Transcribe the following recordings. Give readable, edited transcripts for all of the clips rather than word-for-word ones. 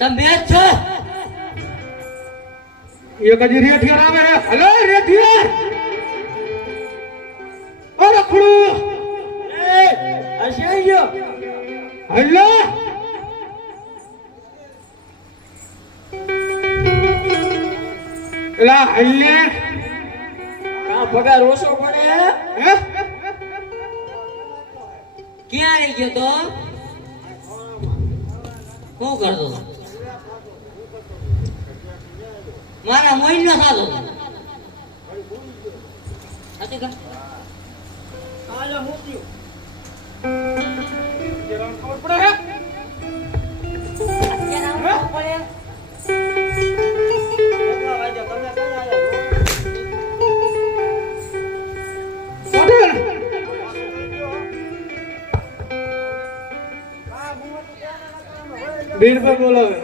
તમે જ છો એક હજી રેઠિયા આવે હલો રેઠિયા ઓ રખડું એ હશે ગયો હલો એલા હલ્લે કા પગાર ઓછો પડે હે ક્યાં રહી ગયો તો શું કરતો મારા મોઈન નો સાલો હતી કા આલો મૂક્યું જરા ખબર પડે હે અત્યારે આવું પડે બીર પર બોલાવે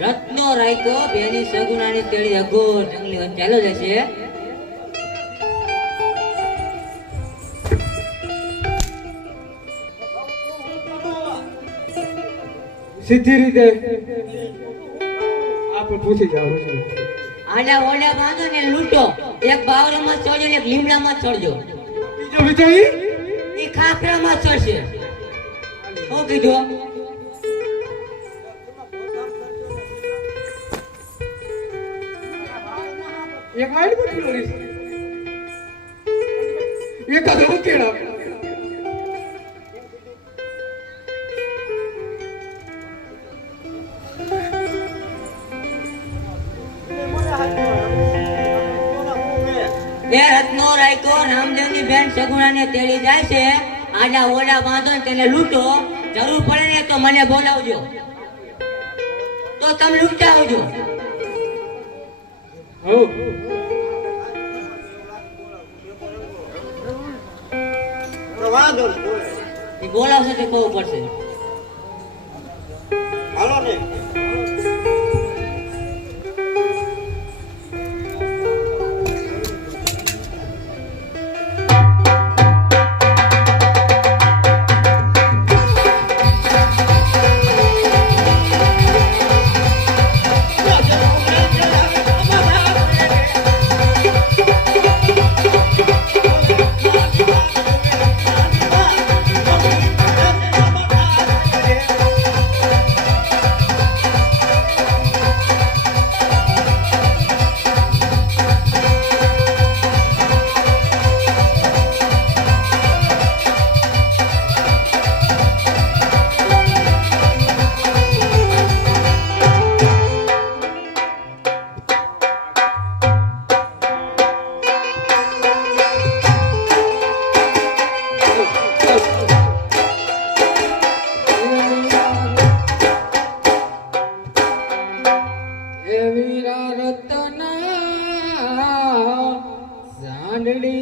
રત્નો રાયકો બેની સગુણાની તેડી અગોર જંગલી વન ચાલ્યો જશે સીધી રીતે આપણે પૂછી જાવ આડા ઓડા બાંધો ને લૂંટો એક બાવરામાં ચડજો ને એક લીમડામાં ચડજો બીજો બીજો ઈ ખાખરામાં ચડશે શું કીધું એક માઇલ પર કિલો એક આ દો કેડા એ રત્નો રાયકો રામદેવની બેન સગુણાને તેડી જાય છે આડા ઓડા બાંધો ને તેને લૂંટો જરૂર પડે ને તો મને બોલાવજો તો તમે લૂંટા આવજો હો એ બોલાવશે તો કહવું પડશે હાલો ને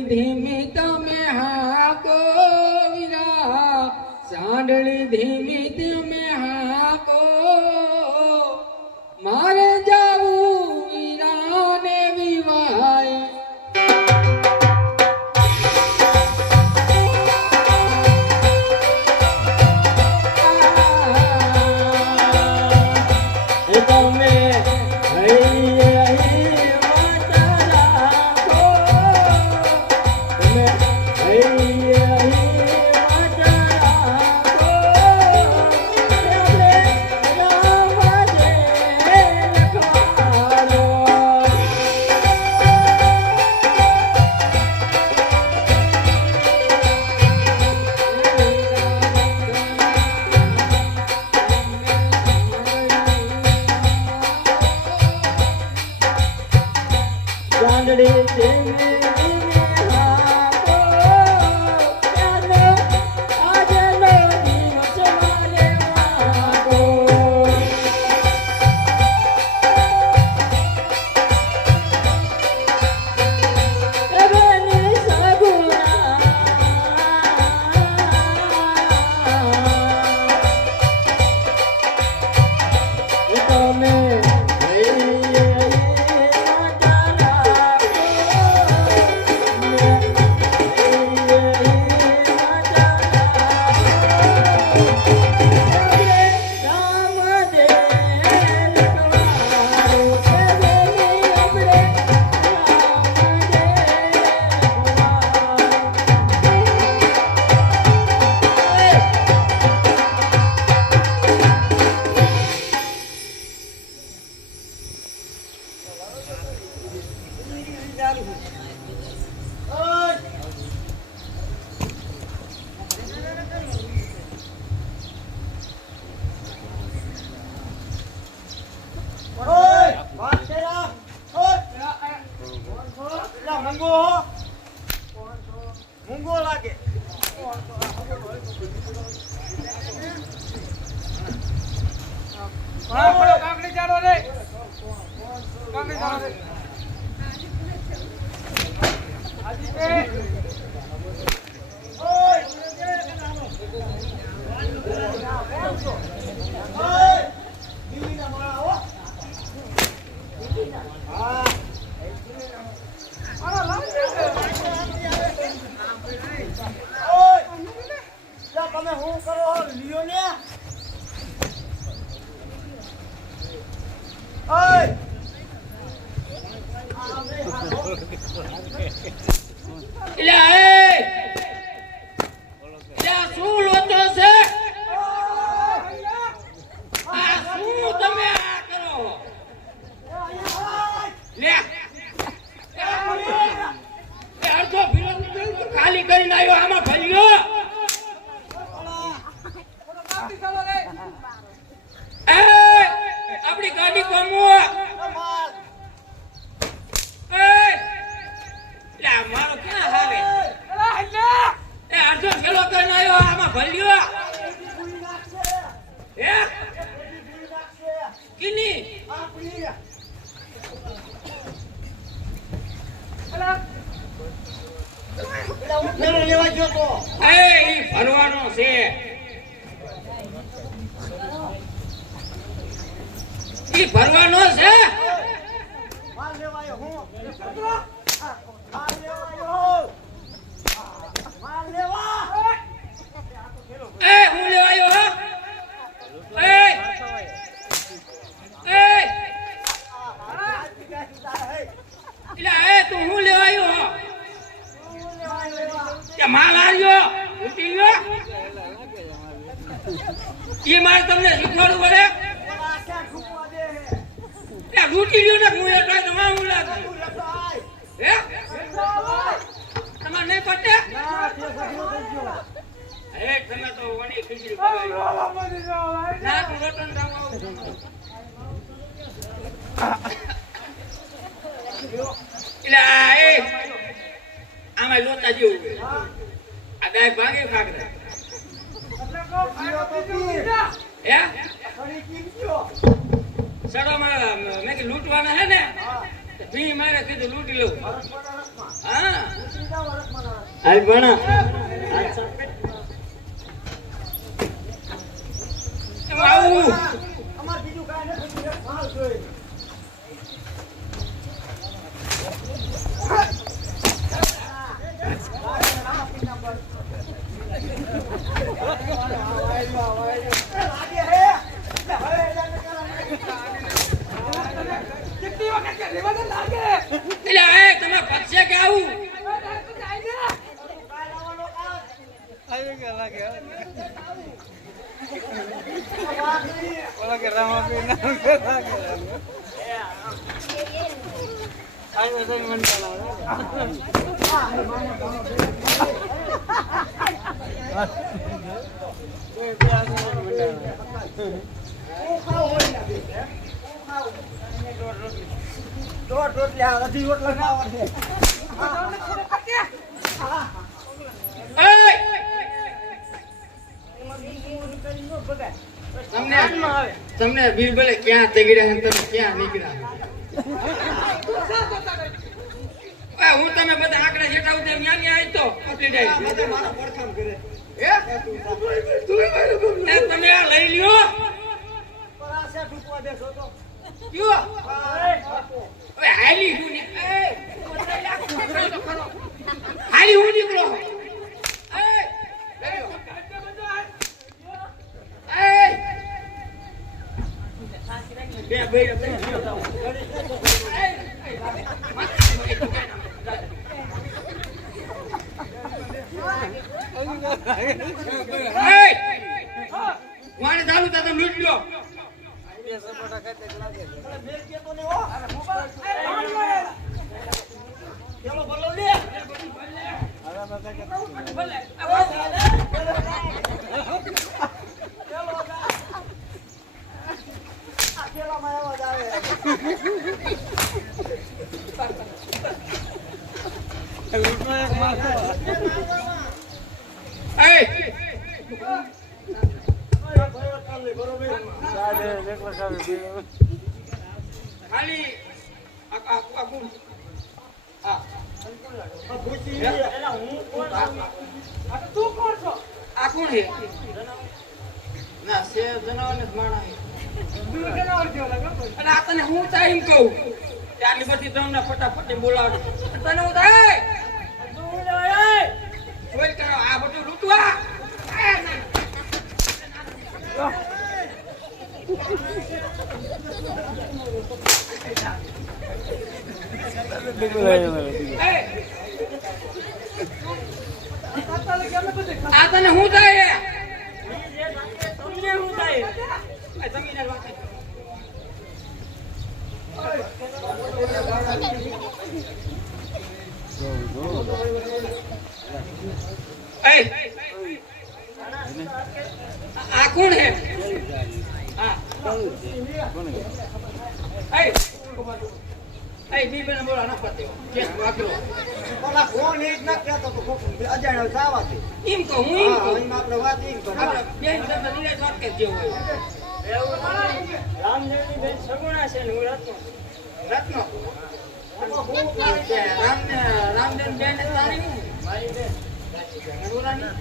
ધીમી તમે હાકો વીરા સાંડળી ધીમી તમે હાકો મારે જાવું વીરાને વિવાય તમે મૂંગો લાગે. કાકડી ચાલો રે કાકડી ચાલો રે તમે શું કરો લ્યો ને શું લોચો છે આ શું તમે આ કરો લે અડધો ફીરો ખાલી કરીને આવ્યો આમાં ભર્યો આપણી ગાડી કોમો મારો ક્યાં હારે એ અડધો ફેરો કરીને આવ્યો આમાં ભર્યો હે કિની લેવા ગયો તો ઈ ભરવાનો છે ઈ ભરવાનો છે માલ લેવાયો હું માલ લેવાયો માલ લેવા હું લેવાયો હો તું હું લેવાયો હો કે માલ આવ્યો ઉઠી ગયો એ મારે તમને શીખવાડવું પડે લૂટી લ્યો ને હું એટલા તમારે હું લાગે હે તમારે નહીં પટે હે તમે તો વણી ખીચડી ના તું રતન રામ આમાં લોતા જેવું આ દાય ભાગે ખાગરા હે સડો મારા મેં કે લૂંટવાના હે ને ભી મારે કીધું લૂંટી લઉં હા હાલ ભણા આવું અમાર બીજું કાંઈ નથી માલ જોઈ તમે પક્ષે કે આવું દોઢ રોટલા અઢી રોટલા ખાવા છે તમને બિરબલે ક્યાં તગડ્યા તમે ક્યાં નીકળ્યા હું તમે બધા આંકડા જેટા ઉતર ન્યા આવી તો પકડી જાય મારા પડખામ કરે તમે આ લઈ લ્યો પર આ છે ઠૂકવા દેશો તો કયો હવે હાલી હું હાલી હું નીકળો બે વાણે ચાલુ તા તમે લૂટ લ્યો ચલો બોલો લે લૂટનો એક માથો ખાલી આ કોણ? હા પૂછી એલા હું કોણ આ તું કોણ છો? આ કોણ છે? ના સે જનાવરને જ માણા છે. તું જનાવર જેવો લાગે કોઈ. અને આ તને હું થાય એમ કહું ત્યારની બધી તમને ફટાફટ બોલાવે તને હું થાય તું લેવા એ કોઈ કરો આ બધું લૂંટવા આ તને હું થાય તમને હું થાય? જમીન વાત આ કોણ હે? હા બી બેન બોલા ના પડતે કેસ વાકરો ઓલા ફોન એક ન કહેતો તો કોક અજાણ્યો જાવા દે. એમ કહું હું એમ હા કહું એમાં આપણે વાત એમ કરો. આપણે બેન શબ્દ નિરાશ વાત કે જેવું હોય એવું નહીં. રામદેવની બેન સગુણા છે ને હું રત્નો. રત્નો આમાં હું કાંઈ કે રામદેવ બેન તારી હું મારી બેન. નરોરાની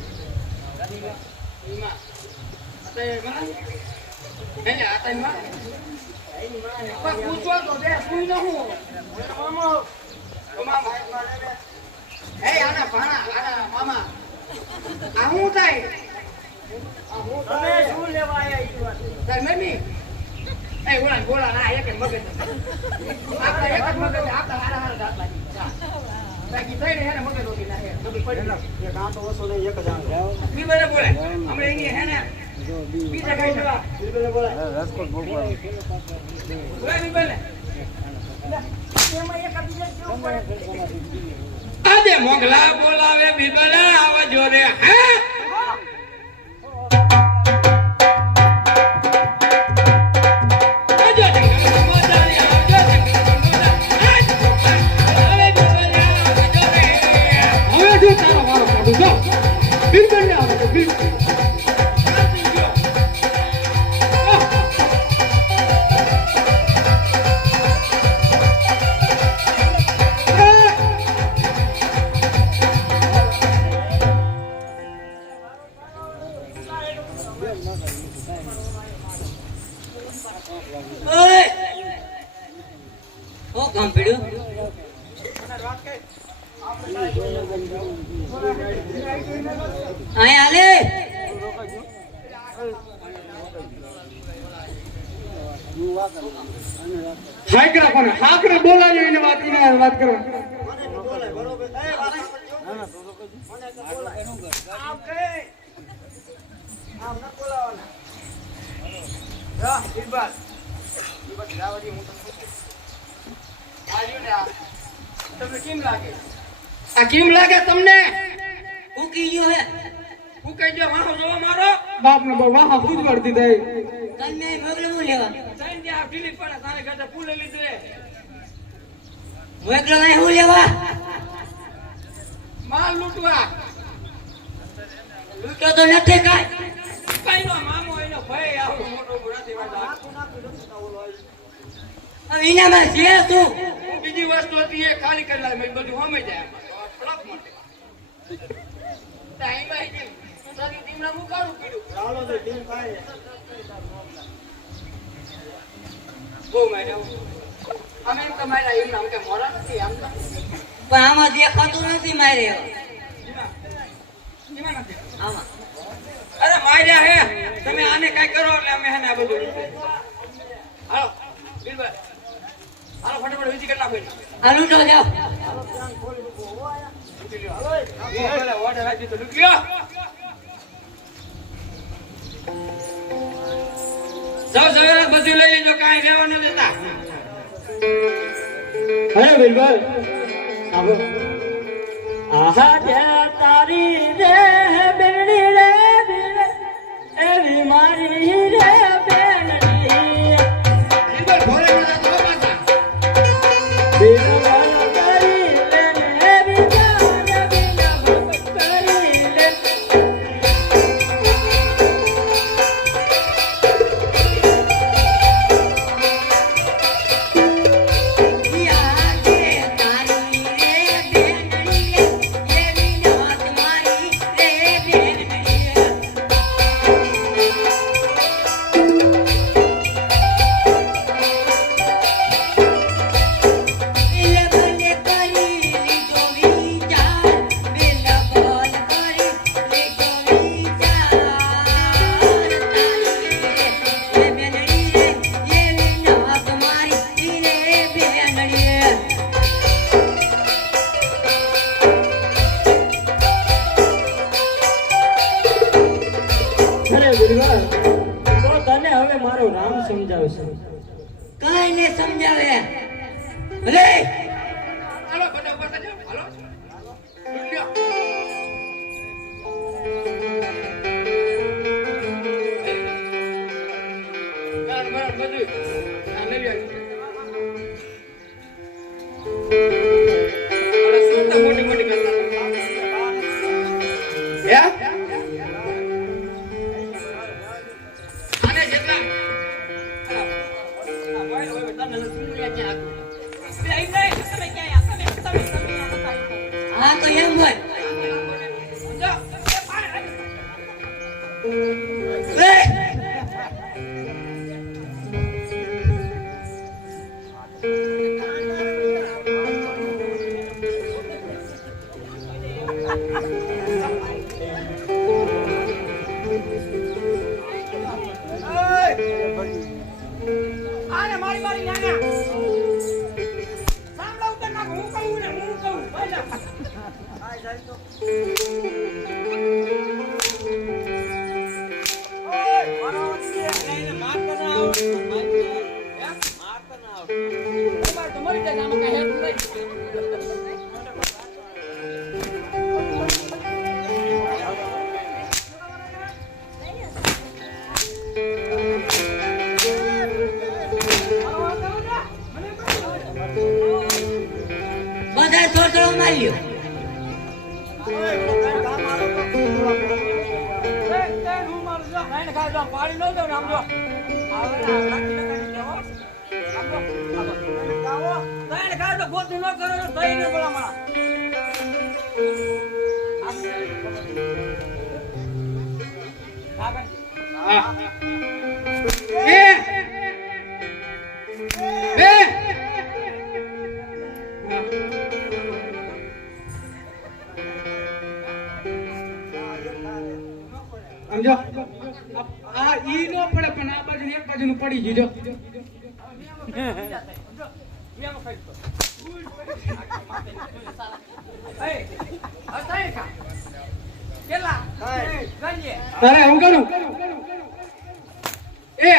ઈમાં અતે માં એને આતા માં એની માં ને પણ પૂછો તો દે સુઈ ન હું મામો મામા આના ભાણા આના મામા આ હું થાય તમે શું લેવા આયા ઈ વાત? તારી મમ્મી ઓલા બોલા ના એક જ મગજ આપણે એક જ મગજ આપણે હારા દાંત લાગી બાકી થઈને હેને મગજ ઓકી ના હે બધી પડી એક આંટો ઓછો લઈ એક જ આંટો. બી બને બોલે આપણે એની હે ને બીજા કઈ જવા બીજું બોલે. બોલે બી બને એમાં એક બીજા કેવું પડે? આદે મોગલા બોલાવે બીબલા આવજો રે હે આવજો જંગલ મોજારી આવજો જંગલ મોજારી હવે જો તારો વારો કાઢું જો બીબલ ને આવે બીબલ ઓ કામ પડ્યું અહીં હાલે હાકરા કોને હાકરા બોલાજો એને વાત કરવા મને ન બોલાય, બરોબર? એ વાત કરજો. મને તો બોલાય. આમ કે આમ ન બોલાવાના. જા, ઈકબાલ. ઈકબાલ જાવા દે, હું તને પૂછું. આવ્યું ને આ તમને કેમ લાગે આ કેમ લાગે તમને ઉકી ગયો હે હું કઈ જો વાહો જોવા મારો બાપ ને વાહ ખુદ વળતી થઈ તમે મોગલો હું લેવા જઈને ત્યાં ઢીલી પડે તારે ઘરે ફૂલે લીધું એ મોગલો નહીં હું લેવા માલ લૂંટવા લૂંટો તો નથી કાંઈ કઈ નો મામો એનો ભાઈ આવડો મોટો નથી વાળા નાખું નાખું નથી તો ઓલો આવી. હવે એનામાં છે તું બીજી વસ્તુ હતી એ ખાલી કરી લાવે મેં બધું હોમે જાય ફ્લોપ માટે ટાઈમ આવી ગઈ તું તારી ટીમના મુકારું પીડું ચાલો તો ટીમ થાય. બહુ માર્યા અમે એમ તો માર્યા એમ નામ કે મોડા નથી આમ તો પણ આમાં દેખાતું નથી મારે એમાં નથી આમાં અરે માર્યા હે તમે આને કઈ કરો એટલે અમે હેને આ બધું લૂંટીએ. હાલો બિલબા હાલો ફટાફટ વિઝી કરી નાખો એને. આ લૂંટો જાઓ ચાલો પ્લાન ખોલી મૂકો. હો આયા. લૂંટી લ્યો. પેલા ઓર્ડર આપી તો લૂંટી લ્યો. જાઓ સવેરા બધું લઈ લેજો કાંઈ રહેવા ન દેતા અરે બિલકુલ સાંભળો આહા જ્યાં તારી રે બેનડી રે બીરે એવી મારી રે બેનડી બિલકુલ ભોરે ન જાતો હો પાછા બીરા કરી લે એવી જાન બીના ભક્ત કરી લે બિરબલ, તો તને હવે મારો રામ સમજાવશે. કઈ ને સમજાવે ભલે હાલો બધા ઉપર જજો હાલો લ્યો ગાન મરણ બધું આ લઈ આવી અરે સુંદર મોટી મોટી કરતા હે આને જેટલા હા તો એમ હોય એ! આને મારી મારી નાના સાંભળો ઉતર નાખો હું કહું ને હું કહું બોલ આ જાય તો ઓય મારો એને મારતો ના આવડે મારતો ના આવડે તમારી તે ગામ કહે નહીં બધા થોડો માર્યો પાડી નો દો નામ જો ગોતું ન કરો થઈ ને બોલા સમજો આ ઈ નો પડે પણ આ બાજુ એક બાજુ પડી ગયું જો અરે હું કરું એ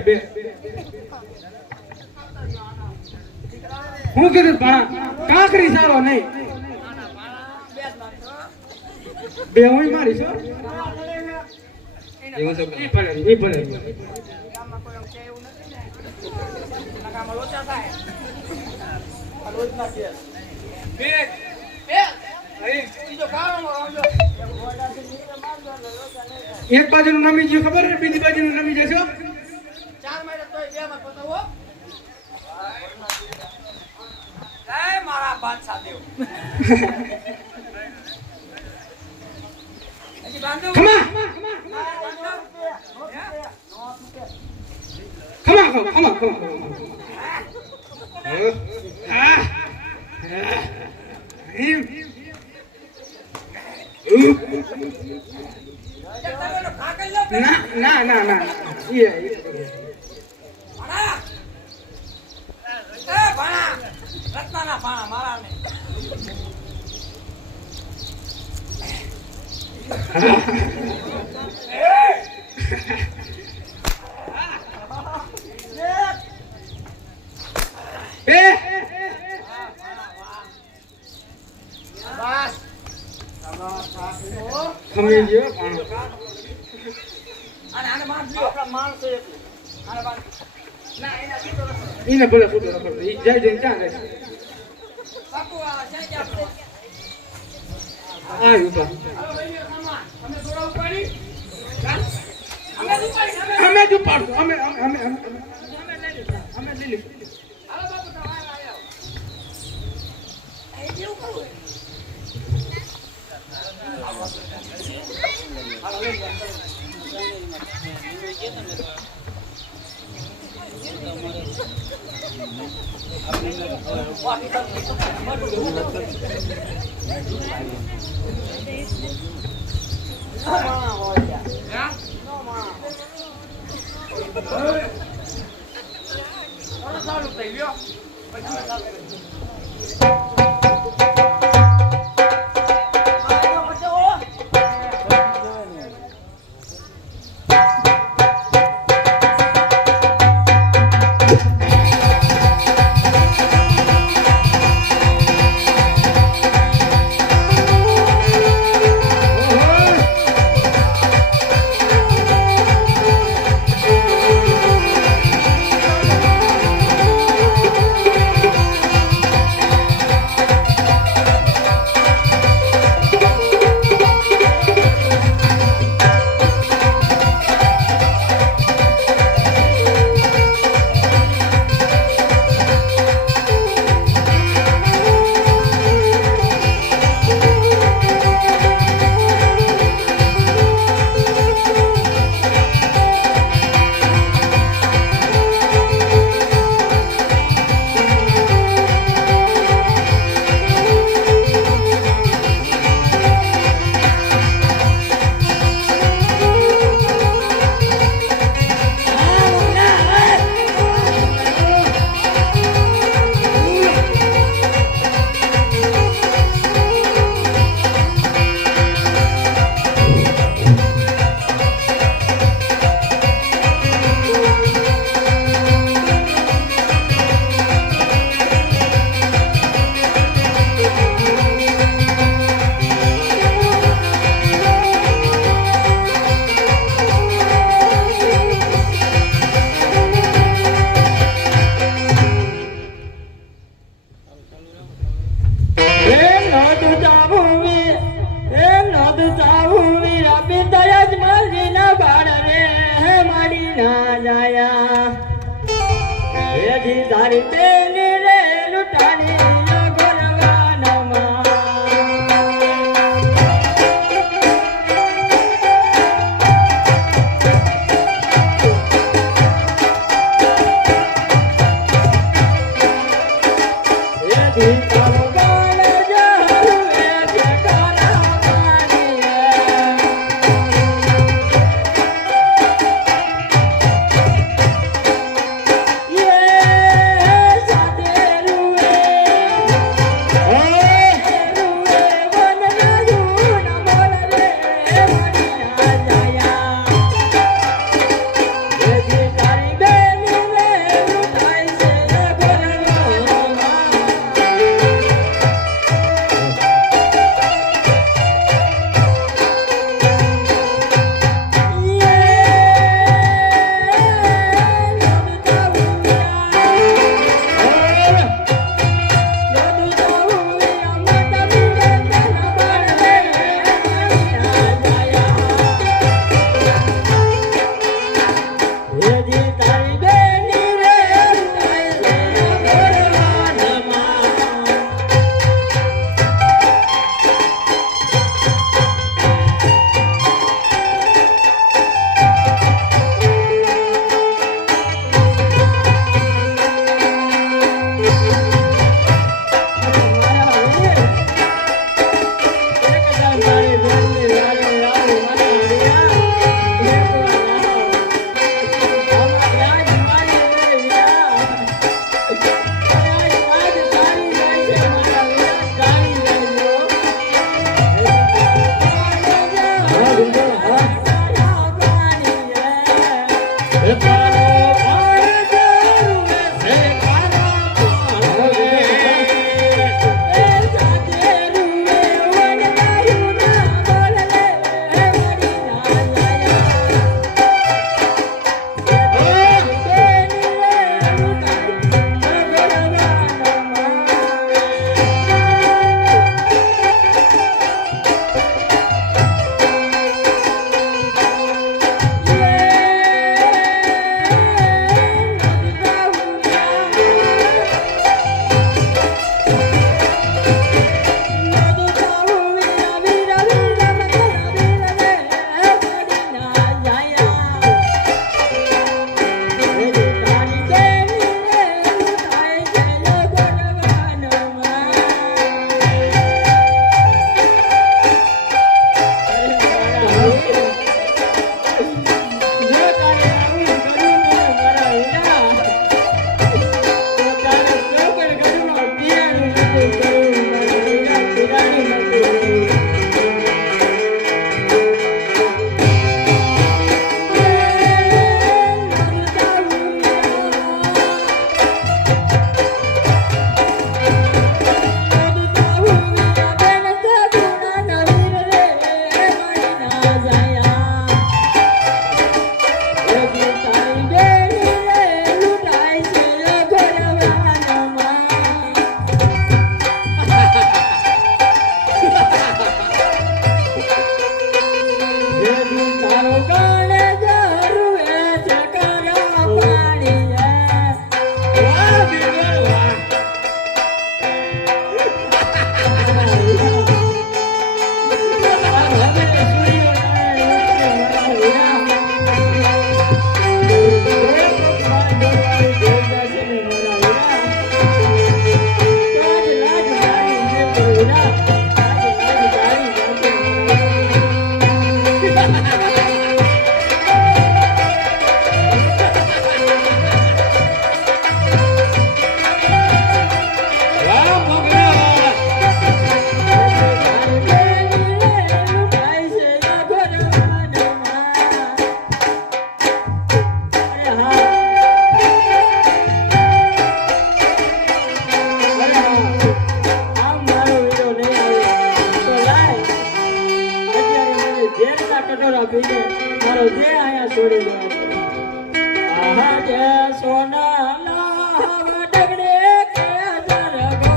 બે હું કીધું ભણા કાંકરી સારો નહીં બે હું મારી છો એ ભલે એક બાજુ નું નમી ગયું ખબર ને બીજી બાજુ નું નમી જશો 4 મહિના તોય બે માં પતાવો એ મારા બાદશાહ દેવ હજી બાંધો ના રત્નાના પાણા મારા ને એને બોલે ફોટો રખડતો ઈ જય જય ક્યાં રહે બાપુ આ જાય આપણે આ ઉભા હાલો ભાઈઓ સામાન અમે દોડા ઉપાડી હા? અમે જ ઉપાડી અમે જ ઉપાડશું અમે લઈ લઈશું હાલો બાપુ તો આવ્યો એ કેવું કરવું ચાલુ થઈ ગયો ભૈરા તારી તારી રામ ભગવાન મારો જે આયા છોડી દેવા આહા જે સોના લાવા ડગડે કે જરગો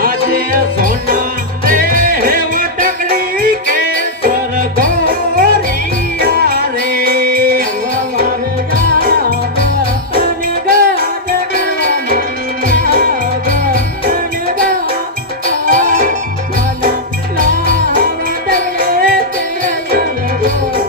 આજે સોના રે વટકડી કે સ્વર્ગોરિયા રે મારે ગાવ અને ગાવ Oh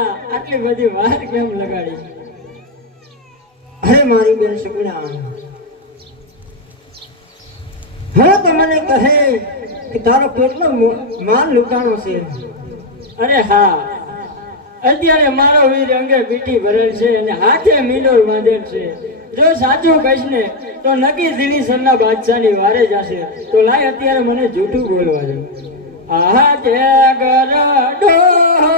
વિના આટલી બધી વાર કેમ લગાડી? અરે મારી બેન સગુણા, હવે તો મને કહે કે તારો કેટલો માલ લુકાણો છે. અરે હા, અત્યારે મારો વીર અંગે પીઠી ભરેલ છે અને હાથે મીંડોળ બાંધેલ છે. જો સાચું કહીશ ને તો નક્કી દિલીસરના બાદશાહની વારે જશે. તો લાય અત્યારે મને જૂઠું બોલવા દે. આહા તે ગરડો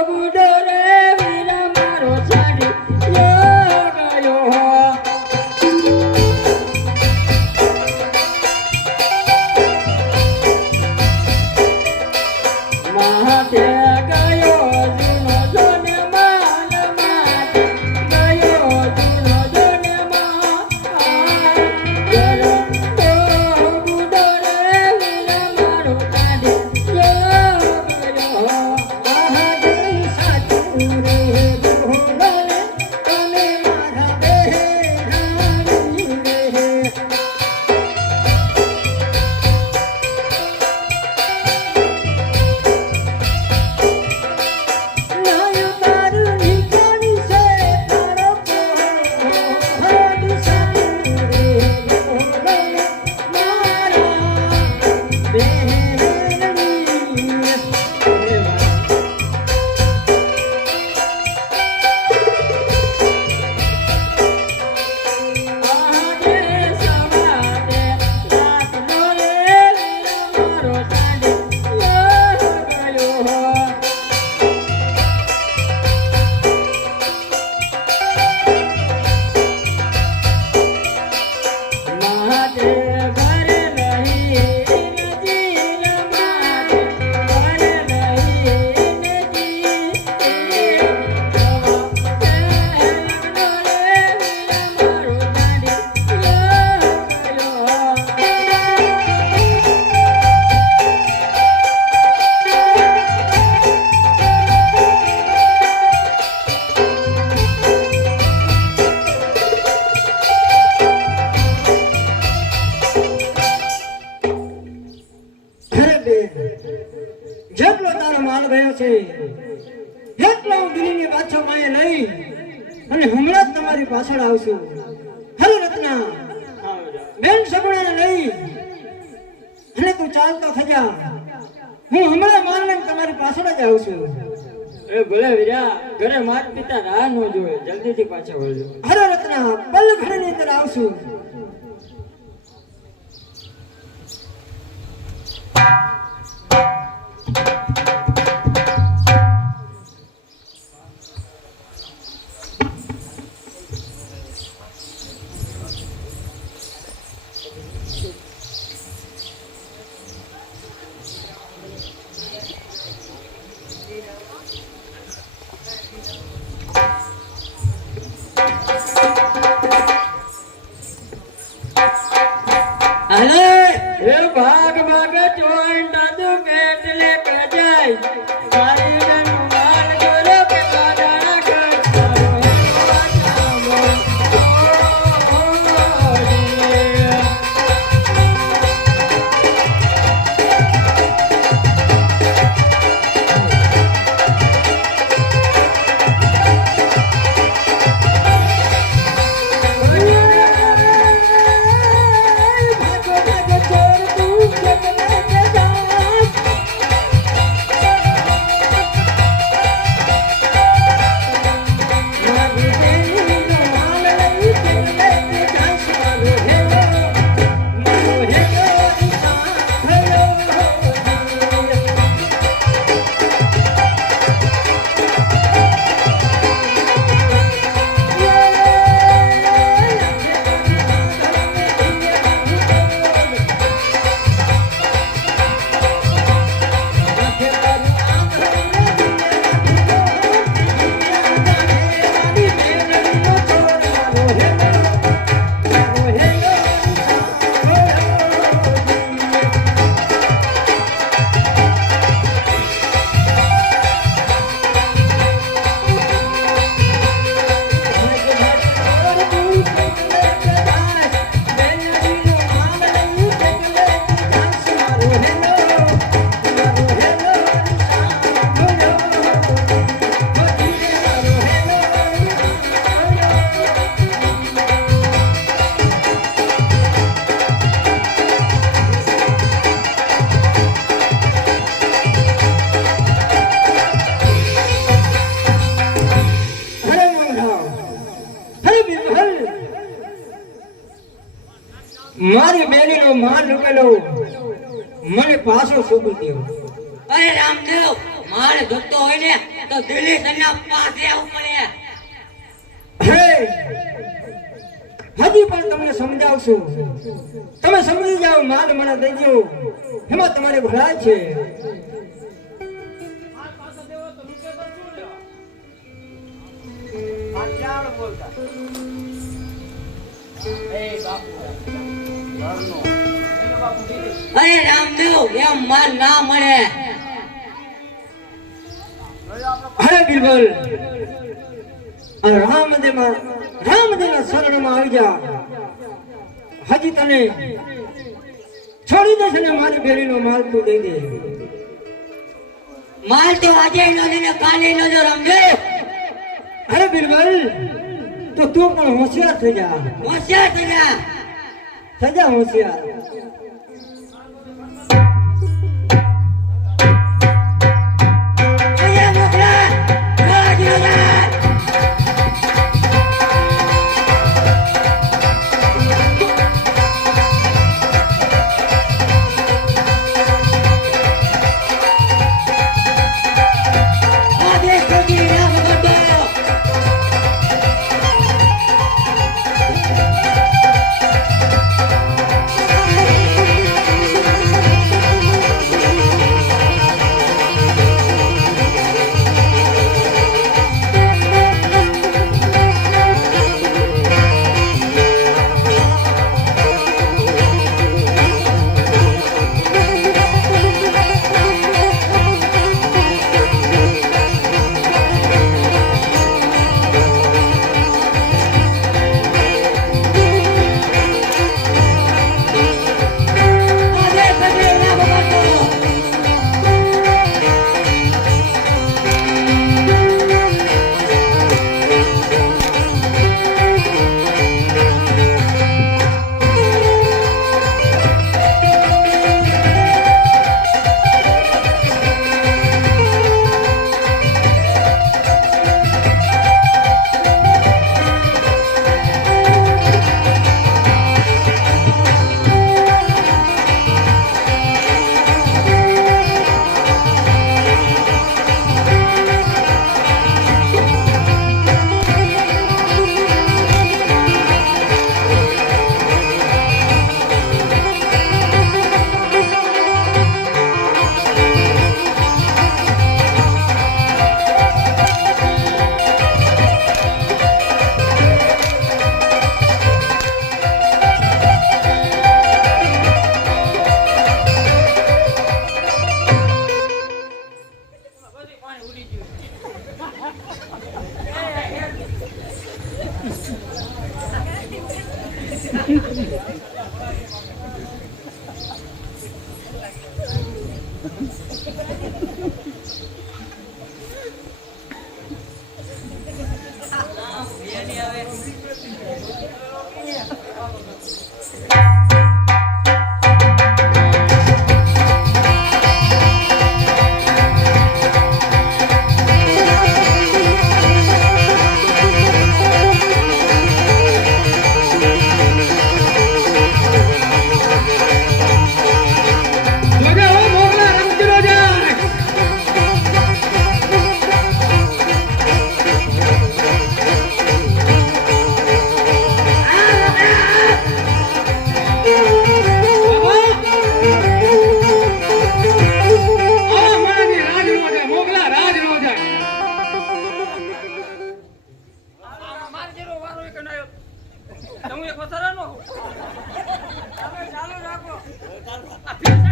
બુડો રે વીરા મારો છાડી ગયો. માથે ગયો જૂનો જોને માલ માથે ગયો જૂનો જોને માલ. ગરડો બુડો રે વીરા મારો છાડી ગયો. આહા દિલ સાચું રે બોલો રે, તમે મારા બેરાણી રે. નાયો તારું નિકાની છે તારો પોહડ સારું રે બોલો રે, મારા બેરાણી રે. આજે સવારે લાકડો રે વીરા મારો છાડી ગયો. માતે ઘરે નહીં નજીર માતે ઘરે નહીં નજીર. જવા તે લગ્નો રે વીરા મારો છાડી અરે બેન, જેટલો તારો માલ ગયો છે એટલો હું દિલ્હીની પાછો માએ લઈ અને હમણાં જ તમારી પાછળ આવશું. હેલો રત્ના, બેન સગુણાને લઈ અને તું ચાલતો થજા. હું હમણાં માલ લઈને તમારી પાછળ જ આવશું. એ ભલે વીરા, ઘરે માત પિતા રાહ ન જોવે, જલ્દીથી પાછા વળજો. હરે રત્ના, પલ ઘડીની અંદર આવશું. હાલો એ ભાગ ભાગ ચોઈન દાદુ કેટલે કજાય. મારી ડનું માલ ગોરો કે કાડા કરતા ભાગો ભાગો ચોર તું જગને જગા. પાછો સોંપી દો. અરે રામદેવ, માલ જોતો હોય ને તો દિલ્હી સરના પાસે આવવું પડે. હે હજી પણ તમને સમજાવશું. તમે સમજી જાઓ, માલ મને દઈ દો, એમાં તમારે ભલાઈ છે. આ ક્યાં બોલતા એ બાપુ ઘરનો એનો બાપુ કીધું અરે રામદેવ, એમ માલ ના મળે. હે બિરબલ, આ રામદેવના શરણમાં આવી જા. હજી તને છોડી દેશે ને મારી બેડીનો માલ તું દઈ દે. માલ તો આજે નો ને કાલે નો જો રામદેવ. અરે બિરબલ, તો તું પણ હોશિયાર થઈ જા. હોશિયાર થયા. સજા હોશિયાર. ઓય મોકલા, રાજરાજ. આદેશ કરી રામ ગોડો. આદેશ કરી રામ ગોડો. બધી પાણી ઉડી ગયું જોજા હો મોગલા રમતી રોજા. માર જેરો વારો એક નાયો તમે એક વથરાનો તમે ચાલુ રાખો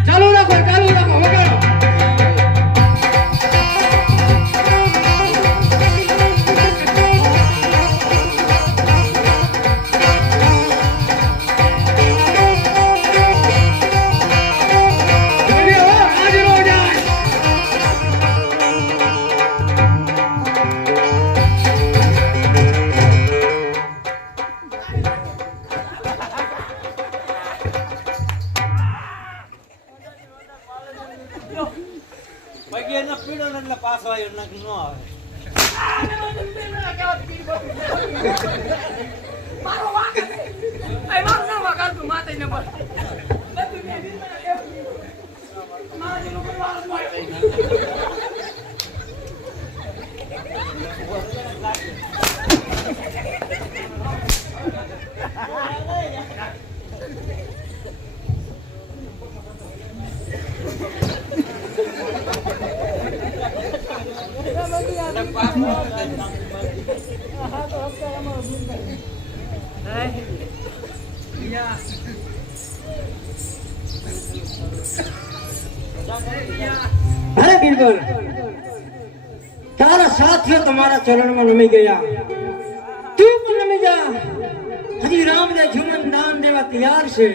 ચાલુ રાખો, ચાલુ રાખો, વગાડો. જોજા હો રાજ રોજા. પગે એનો પીડો ને એટલે પાછો આવ્યો નક નો આવે મારો વાક એ માર ના વગાડ તું માતે ને બસ મારાજીનું કોઈ વાર જ હોય. અરે બિરબલ, તારા સાથીઓ તમારા ચરણમાં નમી ગયા, તું પણ નમી જા. હજી રામને જીવન દાન દેવા તૈયાર છે.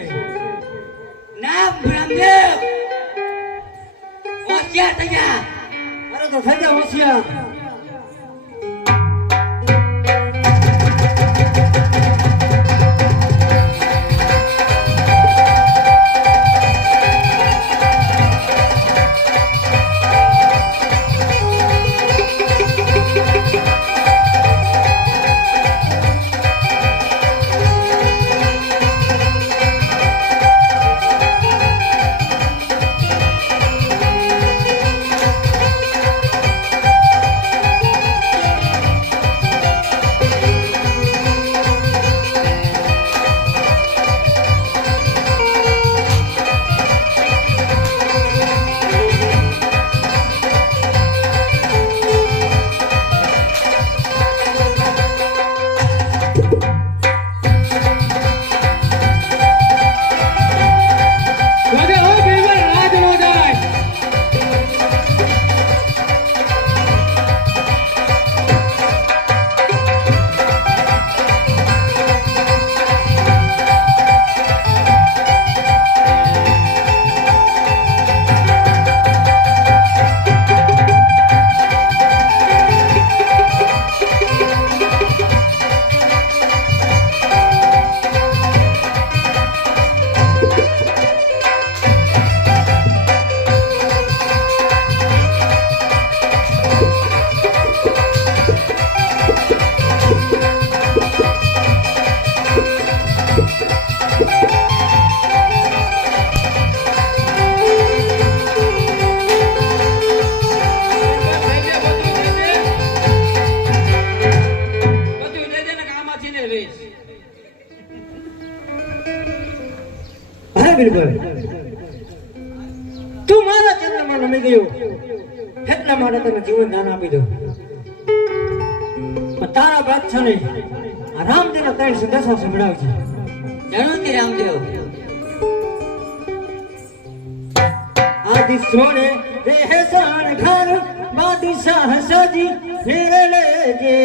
નામ બ્રહ્મદેવ હોશિયાર થઈ જા. અરે તો થઈ જા હોશિયાર. બિરબલ, તું મારા ચરણમાં નમી ગયો એટલા માટે તને જીવન દાન આપી દો. પણ તારા બાદશાહને આ રામદેવના 3 સંદેશા સંભળાવજે. જરૂરથી રામદેવ. આદિ સોને દેહ સાણ ઘર બાદશાહ સજી ફેર લેજે.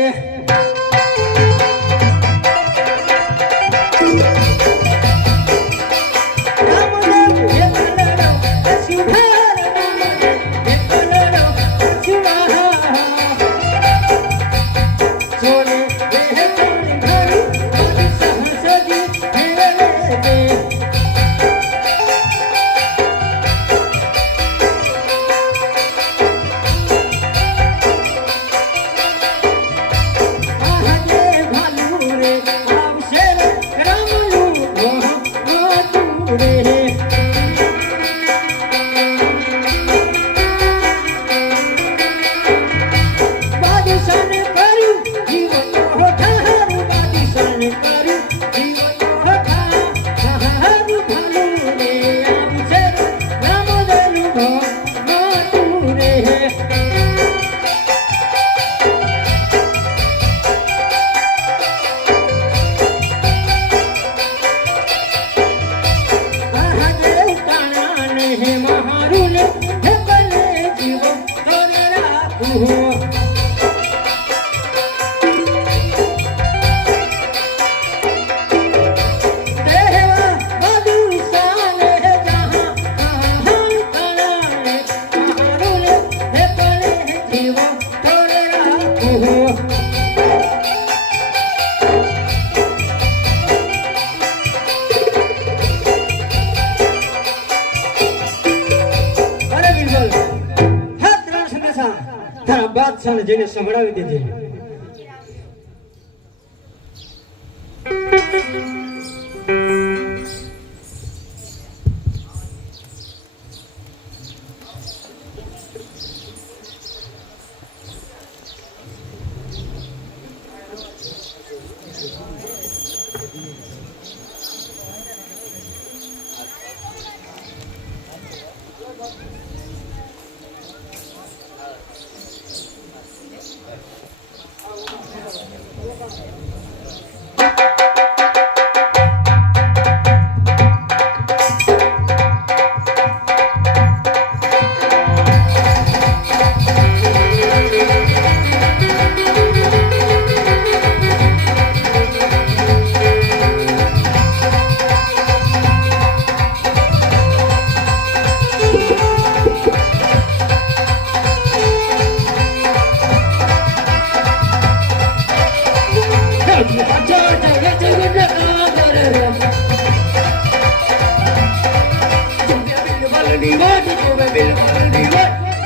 બાદશાહને જઈને સંભળાવી દેજે.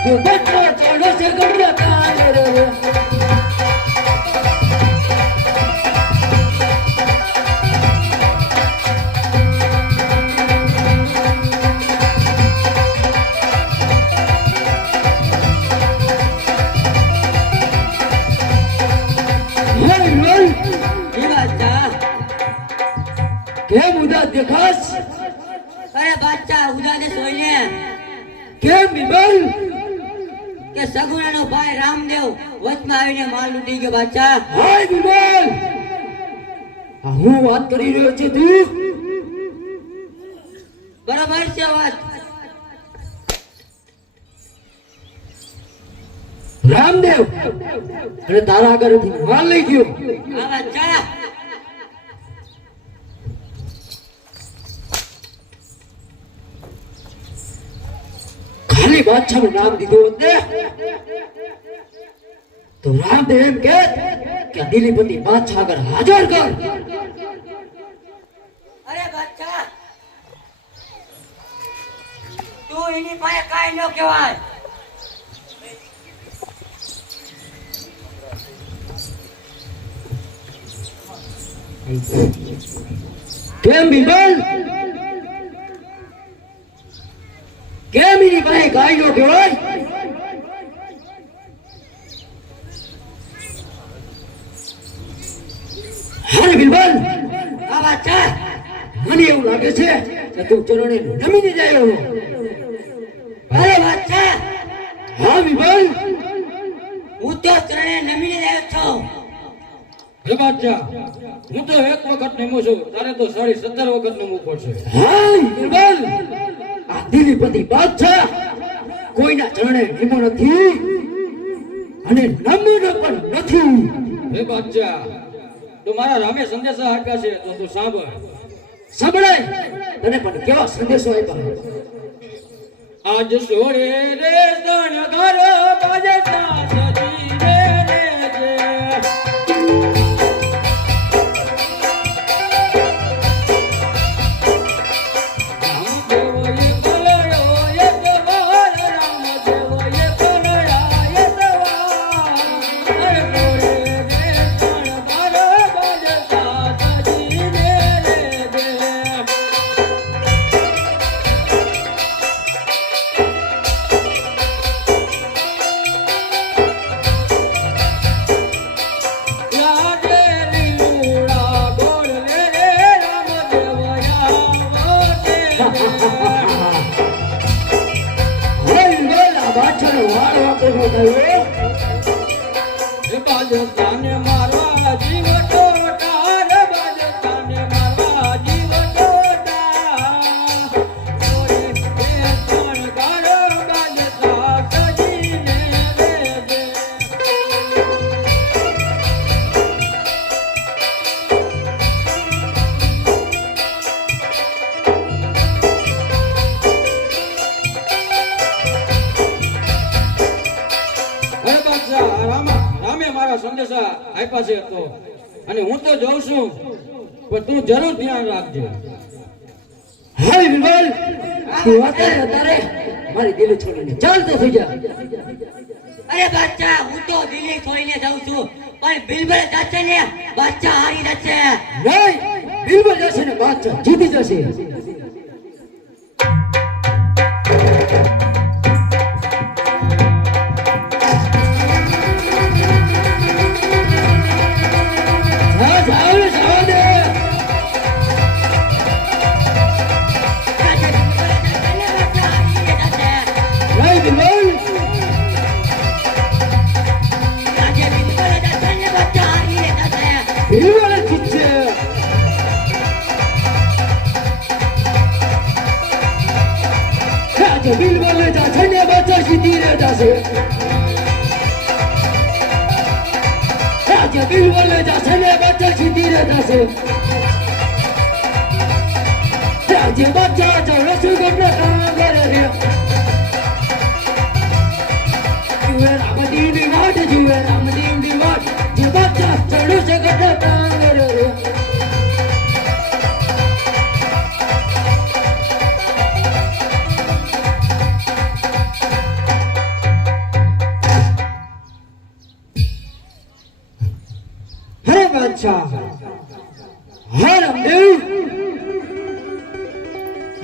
કે બચ્ચો ચડો છે ગમલા કાંગર રે એ બાદશાહ કેમ ઉદાસ દેખાશ અરે બાદશાહ ઉદાને સોઈને કેમ બિરબલ કે સગુણાનો ભાઈ રામદેવ વચમાં આવીને માલ લૂટી ગયો બાદશાહ હાય બિરબલ આ હું વાત કરી રહ્યો છું તું બરાબર છે વાત રામદેવ અરે તારા આગળથી માલ લઈ ગયો હા બાદશાહ ખાલી બાદશાહનું નામ દીધું હોત ને તો રામદેવ એમ કે દિલીપતિ બાદશાહ આગળ હાજર કર અરે બાદશાહ તું એની પાસે કાંઈ ન કહેવાય કેમ બિરબલ કેમ એની પાસે કાંઈ ન કહેવાય અરે બિરબલ હા બાદશાહ મને એવું લાગે છે કે તું ચરણે નમીને જાય અરે બાદશાહ હા બિરબલ હું તો ચરણે નમીને જ આવ્યો છું હે બાદશાહ હું તો એક વખત નમું છું તારે તો 17.5 વખત નમવું પડશે હા બિરબલ આ દિલીપતિ બાદશાહ કોઈના ચરણે નિમો નથી અને નમ્ર પણ નથી હે બાદશાહ તો મારા રામે સંદેશા આપ્યા છે તો તું સાંભળ સંભળાય તને પણ કેવા સંદેશો આપ્યા આજ સોળે રે સણ ઘર બાજતા સજી રે રે જે બાજતાને મારવા જીવ ટોટાર બાજતાને મારવા જીવ ટોટાર ઓરે એ શણગાર બાજતા સજીને રે દે હે બાદશાહ રામે મારા સંદેશા આપ્યા છે તો અને હું તો જોઉં છું પણ તું જરૂર ધ્યાન રાખજે હાય બિરબલ તું અત્યારે મારી દિલ છોડીને ચાલતો થઈ જા અરે બાદશાહ હું તો દિલ્હી છોડીને જાઉં છું પણ બિલબલ જશે ને બાદશાહ હારી જશે નહીં બિરબલ જશે ને બાદશાહ જીતી જશે બિલબલ જશે ને બાદશાહ જીતી જશે રાજ્ય બિલબલ જશે ને બાદશાહ જીતી જશે રાજ્ય બાદશાહ ચડે સુગંધ કાંગર રે જુએ રામદેવની વાટ જુએ રામદેવની વાટ જે બાદશાહ ચડે સુગંધ કાંગર રે બાદશાહ હા રામદેવ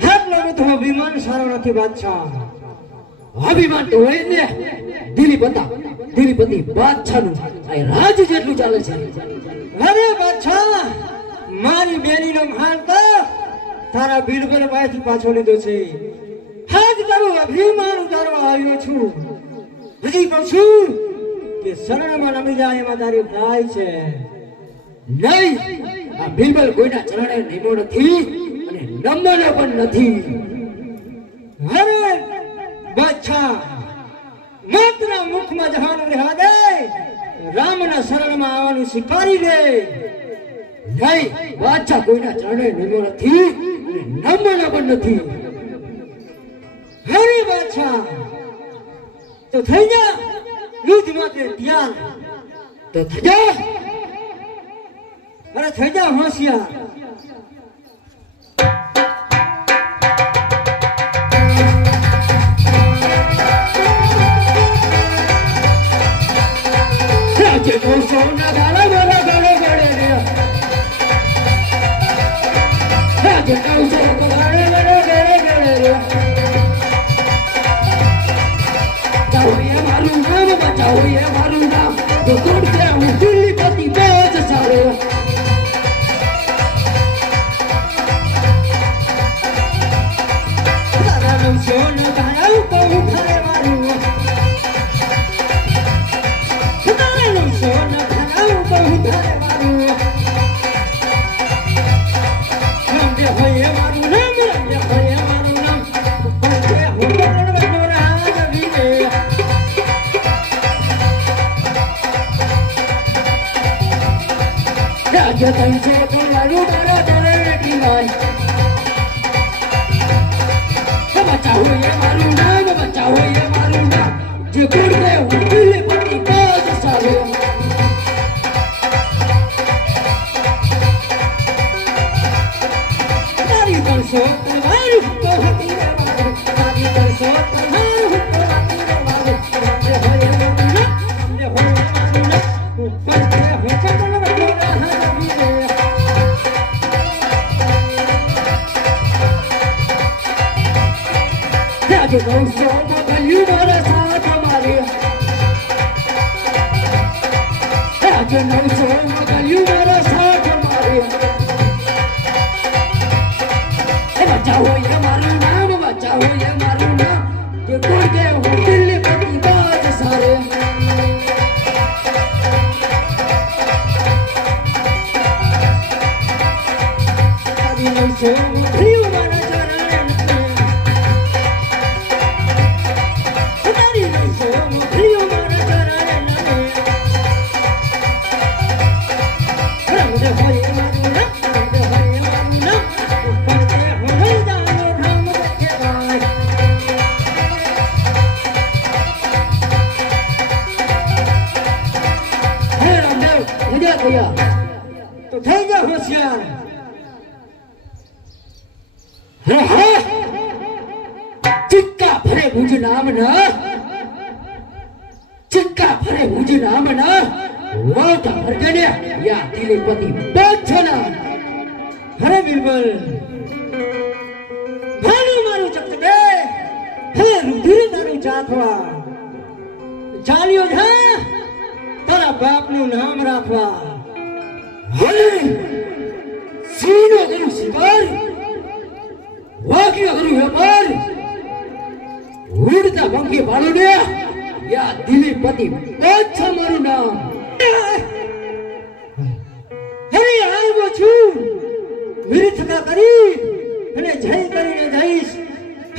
એટલો બધો અભિમાન સારો નથી બાદશાહ અભિમાન તો હોય ને દિલીપતિ બાદશાહનું આ રાજ જેટલું ચાલે છે અરે બાદશાહ મારી બેની નો હાલ તો તારા બિરબલ પાસેથી પાછો લીધો છે આજ તારું અભિમાન ઉતારવા આવ્યો છું હજી પણ છું કે શરણમાં નમી જાય એમાં તારી ભલાઈ છે નહીં આ બિરબલ કોઈના ચરણે નિમો નથી અને નમવાનો પણ નથી અરે બાદશાહ માતના મુખમાં જહાનું રહેવા દે રામના શરણમાં આવવાનું સ્વીકારી લે નહીં બાદશાહ કોઈના ચરણે નિમો નથી અને નમવાનો પણ નથી હરે બાદશાહ તો થઈ જા યુદ્ધ માટે તૈયાર તો થજા અરે થઈ જા હોશિયાર રાજે કો સોના ગાળા ગાળા ગાળા ગાળે રે રાજે કો સોના ગાળા ગાળા ગાળા ગાળે રે જાઓ ये मारू नाम बचाओ ये मारू नाम जो तोड़ के हूँ दिल्लीपति बाज सारे તારા નામ સોના ગાળા કહું થારે મારું તારા નામ સોના ગાળા કહું થારે મારું રામદેવ હોય મારું નામ રામદેવ હોય મારું નામ પંચે હું રણવટનો રાજ વીરે राज्य तंसे कलारू मारा दरे की माय बचाओ ये मारू नाम बचाओ ये मारू नाम जो गुड़ में हूँ दिल्लीपति बाज सारे તારી તરસો તમારું હુક્કો હતી રે મારું તારી તરસો તમારું હુક્કો હતી રે મારું રામદેવ હોય મારું નામ રામદેવ હોય મારું નામ પંચે હું રણવટનો રાજ વીરે राज्य कौशो गलियों मारा साथ हमारे राज्य कौशो गलियों मारा साथ हमारे बचाओ ये मारू नाम बचाओ ये मारू नाम जो कोई के हो दिल्लीपति बाज सारे તારી નવસો થયું મારા ચરણે તારી નવસો થયું મારા ચરણે રામદેવ હોય મારું નામ રામદેવ હોય મારું નામ પંચે હું નહીં જાણો રામ કહેવાય હે રામદેવ મજા થયા તો થઈ જા હોશિયાર હે હે चिक्का भरे मुझ नाम ना चिक्का भरे मुझ नाम ना वाट भरगने या दिलीपति बादशाह હરે બિરબલ ભાનું મારું ચકચકે હે રુધિર તારું ચાખવા ચાલ્યો જા તારા બાપનું નામ રાખવા हरे सीनो करू शिकार वाक्य करू व्यापार उड़ता पंखी बाळू ने या दिलीपति बादशाह मारू नाम હરે આવ્યો છું વિરથકા કરી અને જય કરીને જઈશ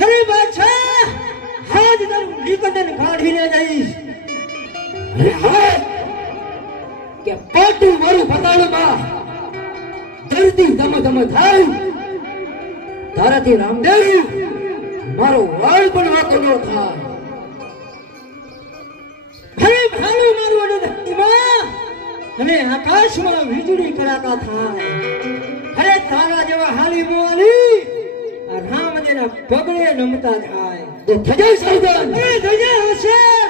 હરે બાદશાહ હાજ તારું નિકંદન કાઢીને જઈશ अरे हाय के पाटू मारू पताड़ो मा धरती दम दम थाय ताराथी रामदेव मारो वाळ पण वाको नो थाय હરે ભાલું મારું અને ધરતીમાં અને આકાશમાં વીજળી કડાકા થાય હરે તારા જેવા હાલી મોવાલી આ રામદેવના પગલે નમતા જાય तो थजय सावधान અરે ધજા હોશિયાર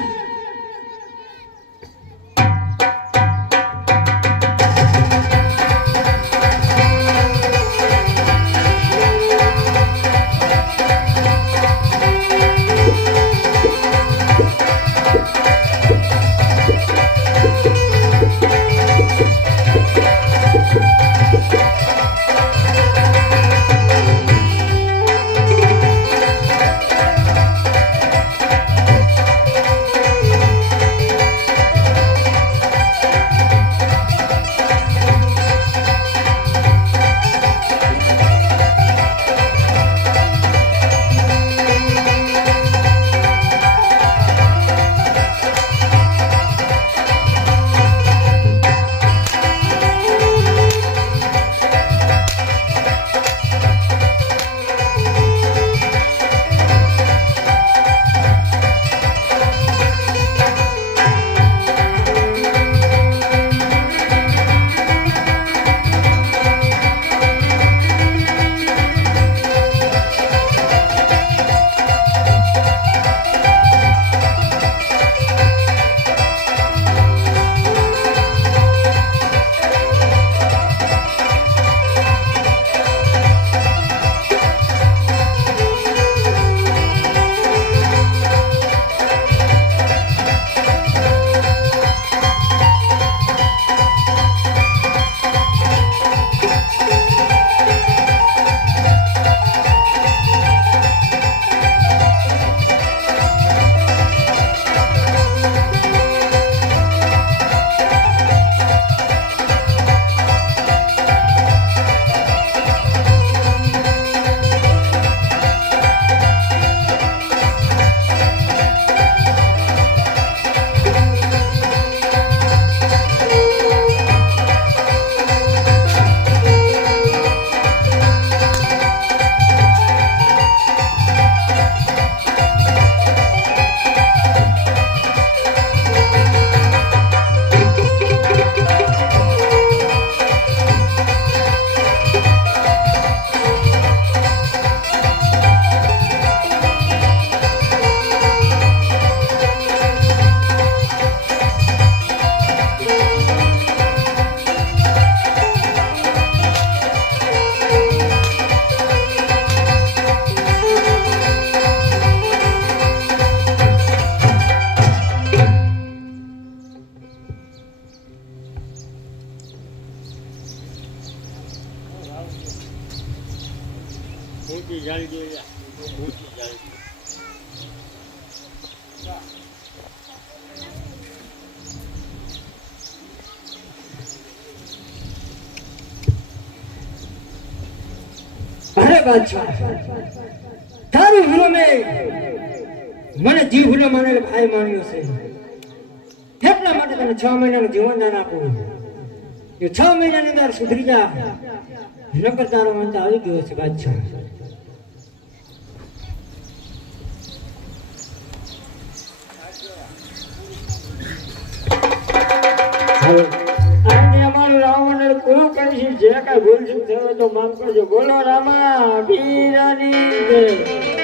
અરે બાદશાહ, તારું વીરો મેં મને જીવ ભૂલો માનેલો ભાઈ માન્યો છે, એટલા માટે તને 6 મહિનાનું જીવનદાન આપું. જો 6 મહિનાની અંદર સુધરી જા, નકર તારો અંત આવી ગયો છે બાદશાહ. આજે અમારું રાવણ પૂરું કરીશું. જે કાંઈ ભૂલ ચૂક થયો તો માફ કરજો. બોલો રામા પીરાની જય.